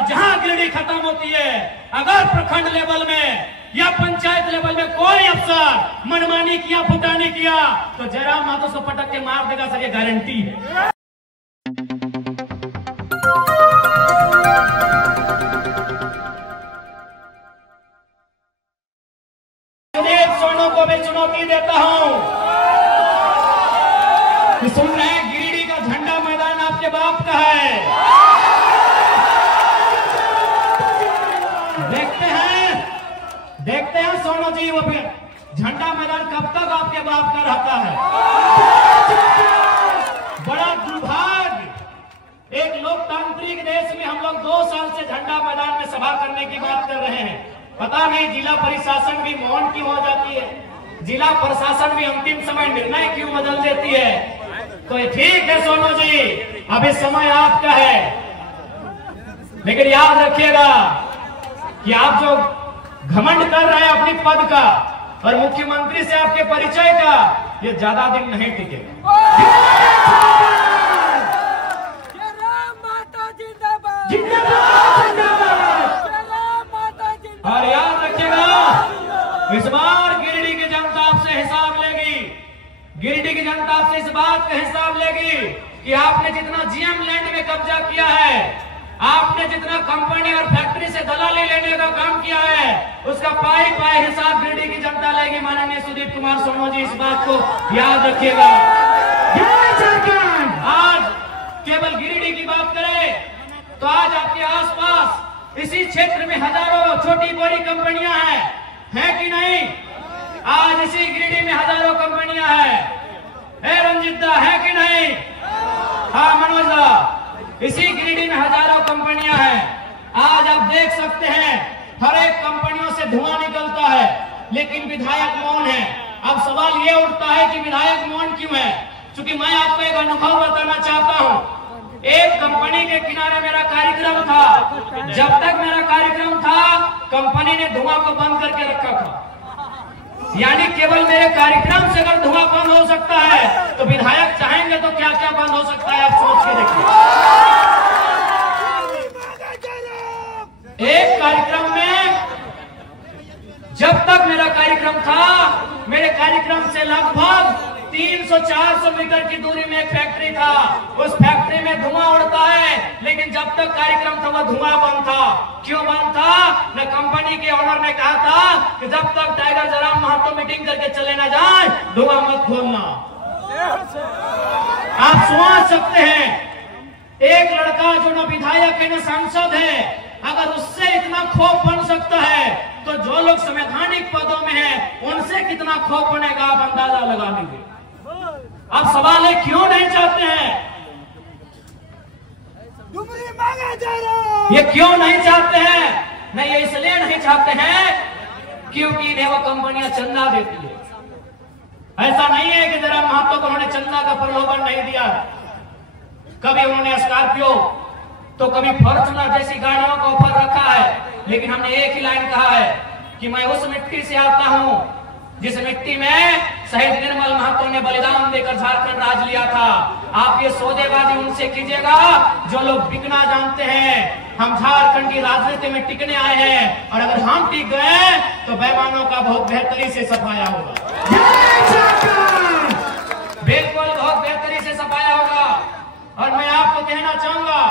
और जहां गिरिडीह खत्म होती है, अगर प्रखंड लेवल में या पंचायत लेवल में कोई अफसर मनमानी किया, फुटानी किया, तो जयराम महतो उसको पटक के मार देगा सर, ये गारंटी है। सोनू को भी चुनौती देता हूं, सुन रहे हैं, गिरिडीह का झंडा मैदान आपके बाप का है। देखते हैं सोनू जी, वो झंडा मैदान कब तक आपके बाप का रहता है। बड़ा दुर्भाग्य, एक लोकतांत्रिक देश में हम लोग 2 साल से झंडा मैदान में सभा करने की बात कर रहे हैं। पता नहीं जिला प्रशासन भी मौन क्यों हो जाती है, जिला प्रशासन भी अंतिम समय निर्णय क्यों बदल देती है। तो ठीक है सोनू जी, अभी समय आपका है, लेकिन याद रखिएगा कि आप जो घमंड कर रहे हैं अपनी पद का और मुख्यमंत्री से आपके परिचय का, ये ज्यादा दिन नहीं टिकेगा। और याद रखिएगा, इस बार गिरिडीह की जनता आपसे हिसाब लेगी। गिरिडीह की जनता आपसे इस बात का हिसाब लेगी कि आपने जितना जीएम लैंड में कब्जा किया है, आपने जितना कंपनी और फैक्ट्री से दलाली लेने का काम किया है, उसका पाई पाई हिसाब गिरिडीह की जनता लेगी। माननीय सुदीप कुमार सोनू जी, इस बात को याद रखिएगा। आज केवल गिरिडीह की बात करें तो आज आपके आसपास इसी क्षेत्र में हजारों छोटी बड़ी कंपनियां हैं कि नहीं? आज इसी गिरिडीह में हजारों कंपनियां हैं, रंजित दा, है कि नहीं? हाँ मनोज दा, इसी गिरिडीह में हजारों कंपनियां हैं। आज आप देख सकते हैं हर एक कंपनियों से धुआं निकलता है, लेकिन विधायक मौन है। अब सवाल ये उठता है कि विधायक मौन क्यों है? क्योंकि मैं आपको एक अनुभव बताना चाहता हूं। एक कंपनी के किनारे मेरा कार्यक्रम था, जब तक मेरा कार्यक्रम था कंपनी ने धुआं को बंद करके रखा था। यानी केवल मेरे कार्यक्रम से अगर धुआं बंद हो सकता है तो विधायक चाहेंगे तो क्या क्या बंद हो सकता है, आप सोच के देखिए। एक कार्यक्रम में, जब तक मेरा कार्यक्रम था, मेरे कार्यक्रम से लगभग 300-400 मीटर की दूरी में एक फैक्ट्री था। उस फैक्ट्री में धुआं उड़ता है, लेकिन जब तक कार्यक्रम था वह धुआं बंद था। क्यों बंद था? न कंपनी के ओनर ने कहा था कि जब तक टाइगर जयराम महतो मीटिंग करके चले ना जाए, धुआं मत खोलना। आप सोच सकते हैं, एक लड़का जो न विधायक है न सांसद है, अगर उससे इतना खौफ बन सकता है तो जो लोग संवैधानिक पदों में हैं, उनसे कितना खौफ बनेगा, आप अंदाजा लगा लीजिए। अब सवाल है, क्यों नहीं चाहते हैं? ये क्यों नहीं चाहते हैं? नहीं, ये इसलिए नहीं चाहते हैं क्योंकि इन्हें वो कंपनियां चंदा देती है। ऐसा नहीं है कि जयराम महतो को उन्होंने चंदा का प्रलोभन नहीं दिया। कभी उन्होंने स्कॉर्पियो तो कभी फॉर्च्यूनर जैसी गाड़ियों का ऑफर रखा है, लेकिन हमने एक ही लाइन कहा है कि मैं उस मिट्टी से आता हूं जिस मिट्टी में शहीद निर्मल महतो ने बलिदान देकर झारखंड राज लिया था। आप ये सौदेबाजी उनसे कीजिएगा जो लोग बिकना जानते हैं। हम झारखंड की राजनीति में टिकने आए हैं, और अगर हम टिक गए तो बेईमानों का बहुत बेहतरी से सफाया होगा। बिल्कुल बहुत बेहतरी से सफाया होगा। और मैं आपको कहना चाहूंगा,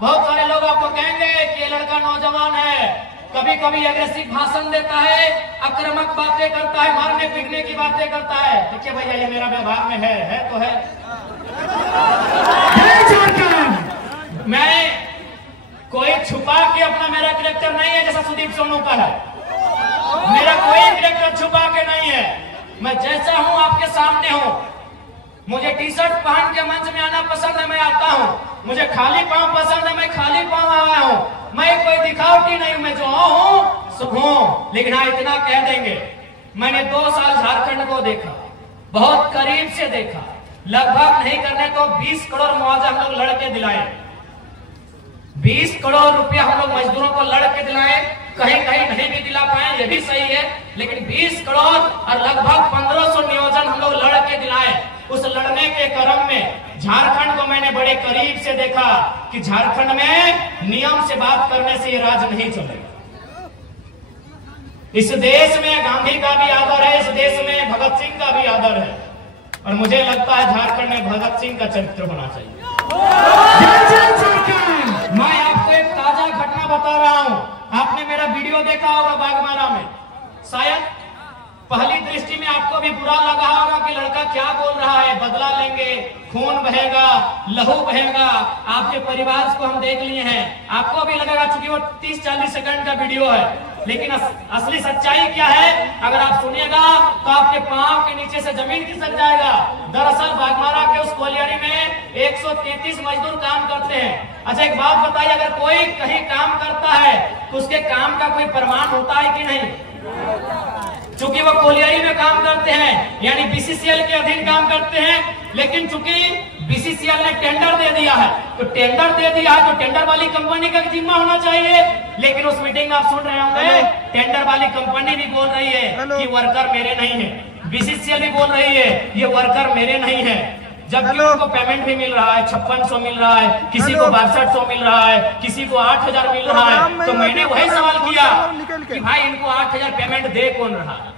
बहुत सारे लोग आपको कहेंगे कि ये लड़का नौजवान है, कभी कभी एग्रेसिव भाषण देता है, आक्रामक बातें करता है, मारने पीटने की बातें करता है। देखिए भैया, ये मेरा व्यवहार में है तो है। मैं कोई छुपा के अपना, मेरा कैरेक्टर नहीं है जैसा सुदीप सोनू का है। मेरा कोई कैरेक्टर छुपा के नहीं है, मैं जैसा हूं आपके सामने हूं। मुझे टी शर्ट पहन के मंच में आना पसंद है, मैं आता हूं। मुझे खाली पांव पसंद है, मैं खाली पांव आया हूं। मैं कोई दिखावटी नहीं, मैं जो हूं सो हूं। लेकिन हाँ, इतना कह देंगे, मैंने 2 साल झारखंड को देखा, बहुत करीब से देखा। लगभग नहीं करने तो 20 करोड़ मुआवजा हम लोग लड़के दिलाए। 20 करोड़ रुपया हम लोग मजदूरों को लड़के दिलाए। कहीं कहीं नहीं भी दिला पाए, ये भी सही है, लेकिन 20 करोड़ और लगभग 1500 नियोजन हम लोग लड़के दिलाए। उस लड़ने के क्रम में झारखंड को मैंने बड़े करीब से देखा कि झारखंड में नियम से बात करने से ये राज नहीं चलेगा। इस देश में गांधी का भी आदर है, इस देश में भगत सिंह का भी आदर है, और मुझे लगता है झारखंड में भगत सिंह का चरित्र होना चाहिए। मैं आपको एक ताजा घटना बता रहा हूं। आपने मेरा वीडियो देखा होगा बागमारा में, शायद पहली दृष्टि में आपको भी बुरा लगा होगा कि लड़का क्या बोल रहा है, बदला लेंगे, खून बहेगा, लहू बहेगा। आपके परिवार को हम देख लिए हैं, आपको भी लगेगा चूंकि वो 30-40 सेकंड का वीडियो है, लेकिन असली सच्चाई क्या है अगर आप सुनिएगा तो आपके पांव के नीचे से जमीन खिसक जाएगा। दरअसल बागमारा के उस कोलियरी में 133 मजदूर काम करते हैं। अच्छा एक बात बताइए, अगर कोई कहीं काम करता है तो उसके काम का कोई प्रमाण होता है कि नहीं? चूंकि वो कोलियरी में काम करते हैं यानी बीसीसीएल के अधीन काम करते हैं, लेकिन चूंकि बीसीसीएल ने टेंडर दे दिया है तो टेंडर दे दिया है तो टेंडर वाली कंपनी का जिम्मा होना चाहिए। लेकिन उस मीटिंग में आप सुन रहे होंगे टेंडर वाली कंपनी भी बोल रही है कि वर्कर मेरे नहीं है, बीसीसीएल भी बोल रही है ये वर्कर मेरे नहीं है, जबकि उनको पेमेंट भी मिल रहा है, 5600 मिल रहा है, किसी को 6200 मिल रहा है, किसी को 8000 मिल रहा है। तो मैंने वही सवाल किया कि भाई इनको 8000 पेमेंट दे कौन रहा है,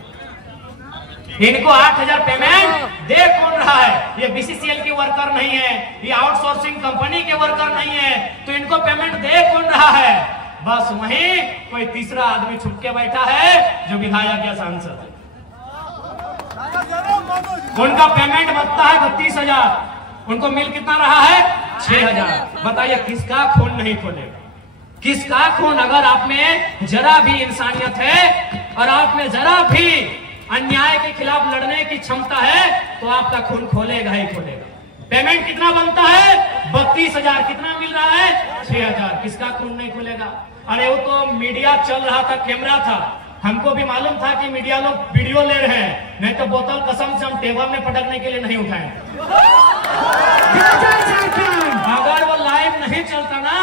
इनको 8000 पेमेंट दे कौन रहा है? ये बीसीसीएल के वर्कर नहीं है, ये आउटसोर्सिंग कंपनी के वर्कर नहीं है, तो इनको पेमेंट दे कौन रहा है? बस वहीं कोई तीसरा आदमी छुप के बैठा है जो विधायक या सांसद है। उनका पेमेंट बनता है 32,000, उनको मिल कितना रहा है? 6,000। बताइए किसका खून नहीं खोलेगा? किसका खून? अगर आप में जरा भी इंसानियत है और आप में जरा भी अन्याय के खिलाफ लड़ने की क्षमता है तो आपका खून खोलेगा ही खोलेगा। पेमेंट कितना बनता है? 32,000। कितना मिल रहा है? 6,000। किसका खून नहीं खुलेगा? अरे वो तो मीडिया चल रहा था, कैमरा था, हमको भी मालूम था कि मीडिया लोग वीडियो ले रहे हैं, नहीं तो बोतल कसम से हम टेबल में पटकने के लिए नहीं उठाए। अगर वो लाइव नहीं चलता ना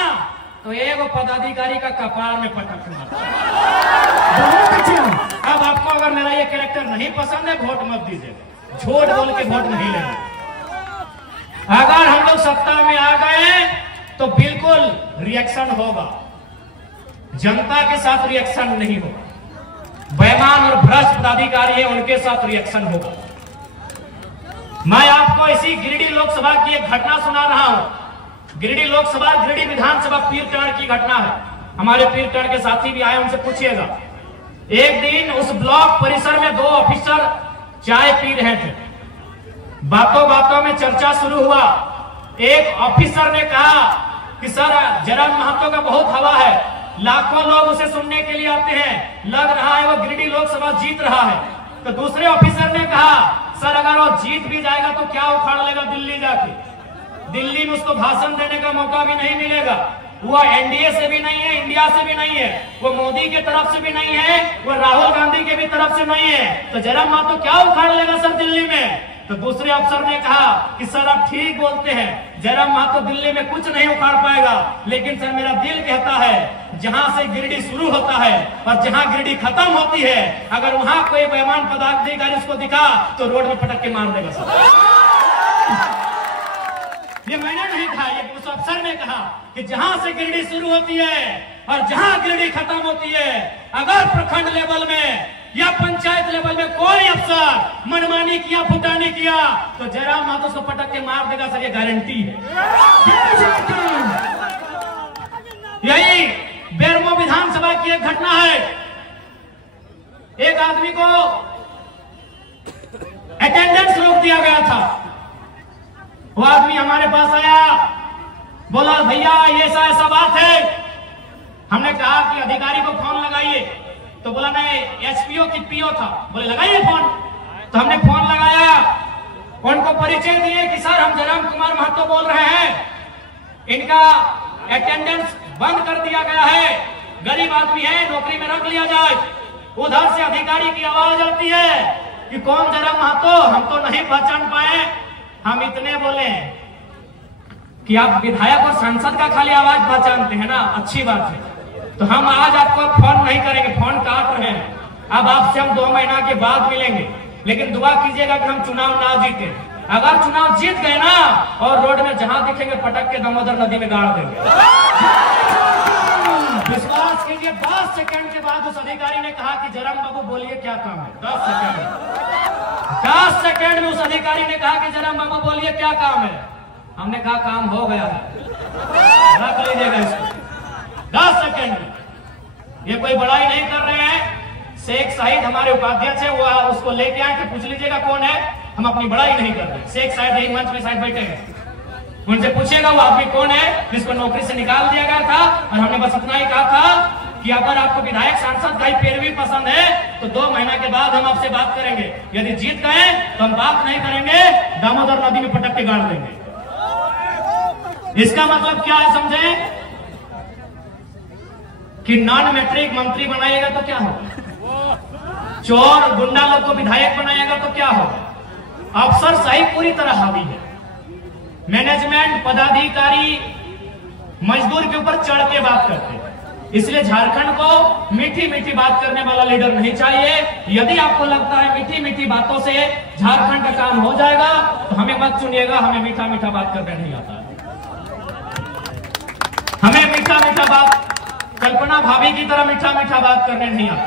तो एक पदाधिकारी का कपार में पटकना। अब आपको अगर मेरा ये कैरेक्टर नहीं पसंद है वोट मत दीजिएगा, झूठ बोल के वोट नहीं लेना। अगर हम लोग सत्ता में आ गए तो बिल्कुल रिएक्शन होगा, जनता के साथ रिएक्शन नहीं होगा। बेईमान और भ्रष्ट पदाधिकारी है उनके साथ रिएक्शन होगा। मैं आपको इसी गिरिडीह लोकसभा की एक घटना सुना रहा हूं। गिरिडीह लोकसभा, गिरिडीह विधानसभा पीरटांड़ की घटना है। हमारे पीरटांड़ के साथी भी आए, उनसे पूछिएगा। एक दिन उस ब्लॉक परिसर में 2 ऑफिसर चाय पी रहे थे। बातों बातों में चर्चा शुरू हुआ। एक ऑफिसर ने कहा कि सर जयराम महतो का बहुत हवा है, लाखों लोग उसे सुनने के लिए आते हैं, लग रहा है वो गिरिडीह लोकसभा जीत रहा है। तो दूसरे ऑफिसर ने कहा सर अगर वो जीत भी जाएगा तो क्या उखाड़ लेगा दिल्ली जाके? दिल्ली में उसको भाषण देने का मौका भी नहीं मिलेगा। वो एनडीए से भी नहीं है, इंडिया से भी नहीं है, वो मोदी के तरफ से भी नहीं है, वो राहुल गांधी के भी तरफ से नहीं है, तो जयराम महतो क्या उखाड़ लेगा सर दिल्ली में? तो दूसरे अफसर ने कहा कि सर आप ठीक बोलते हैं, जयराम महतो दिल्ली में कुछ नहीं उखाड़ पाएगा, लेकिन सर मेरा दिल कहता है जहां से गिरिडीह शुरू होता है और जहां गिरिडीह खत्म होती है, अगर वहां कोई बेईमान पदाधिकारी उसको दिखा तो रोड में पटक के मार देगा सर। ये मैंने नहीं कहा, ये उस अफसर ने कहा कि जहां से गिरिडीह शुरू होती है और जहां गिरिडीह खत्म होती है, अगर प्रखंड लेवल में या पंचायत लेवल में कोई अफसर मनमानी किया, फुटानी किया तो जयराम महतो उसको पटक के मार देगा सर, ये गारंटी है। यही बेरमो विधानसभा की एक घटना है। एक आदमी को अटेंडेंस रोक दिया गया था। वो आदमी हमारे पास आया, बोला भैया ये ऐसा बात है। हमने कहा कि अधिकारी को फोन लगाइए, तो बोला नहीं एसपीओ की पीओ था, बोले लगाइए फोन। तो हमने फोन लगाया, उनको परिचय दिए कि सर हम जयराम कुमार महतो बोल रहे हैं, इनका अटेंडेंस बंद कर दिया गया है, गरीब आदमी है, नौकरी में रख लिया जाए। उधर से अधिकारी की आवाज आती है कि कौन जयराम महतो, हम तो नहीं पहचान पाए। हम इतने बोले कि आप विधायक और सांसद का खाली आवाज पहचानते हैं ना, अच्छी बात है, तो हम आज आपको फोन नहीं करेंगे, फोन काट रहे हैं। अब आपसे हम 2 महीना के बाद मिलेंगे, लेकिन दुआ कीजिएगा कि हम चुनाव ना जीते। अगर चुनाव जीत गए ना और रोड में जहां दिखेंगे पटक के दामोदर नदी में गाड़ देंगे। विश्वास कीजिए 10 सेकंड के बाद उस अधिकारी ने कहा कि जयराम बाबू बोलिए क्या काम है। 10 सेकंड में उस अधिकारी ने कहा कि जयराम बाबू बोलिए क्या काम है। हमने कहा काम हो गया है, रख लीजिएगा इसको। 10 सेकंड में, ये कोई बड़ाई नहीं कर रहे हैं। शेख साहिद हमारे उपाध्यक्ष है, वो उसको लेके आए कि पूछ लीजिएगा कौन है। हम अपनी बड़ाई नहीं कर रहे। शेख साहिद यही मंच पे शायद बैठे हैं, उनसे पूछिएगा वो आदमी कौन है जिसको नौकरी से निकाल दिया गया था। और हमने बस इतना ही कहा था कि अगर आपको विधायक सांसद भाई पैरवी पसंद है तो 2 महीना के बाद हम आपसे बात करेंगे। यदि जीत गए तो हम बात नहीं करेंगे, दामोदर नदी में पटक के गाड़ देंगे। इसका मतलब क्या है समझे कि नॉन मैट्रिक मंत्री बनाइएगा तो क्या होगा, चोर गुंडा लोग को विधायक बनाएगा तो क्या होगा। अफसरशाही पूरी तरह हावी है। मैनेजमेंट पदाधिकारी मजदूर के ऊपर चढ़ के बात करते हैं। इसलिए झारखंड को मीठी मीठी बात करने वाला लीडर नहीं चाहिए। यदि आपको लगता है मीठी मीठी बातों से झारखंड का काम हो जाएगा तो हमें मत चुनिएगा। हमें मीठा मीठा बात करने नहीं आता है। हमें मीठा मीठा बात कल्पना भाभी की तरह मीठा मीठा बात करने नहीं आता।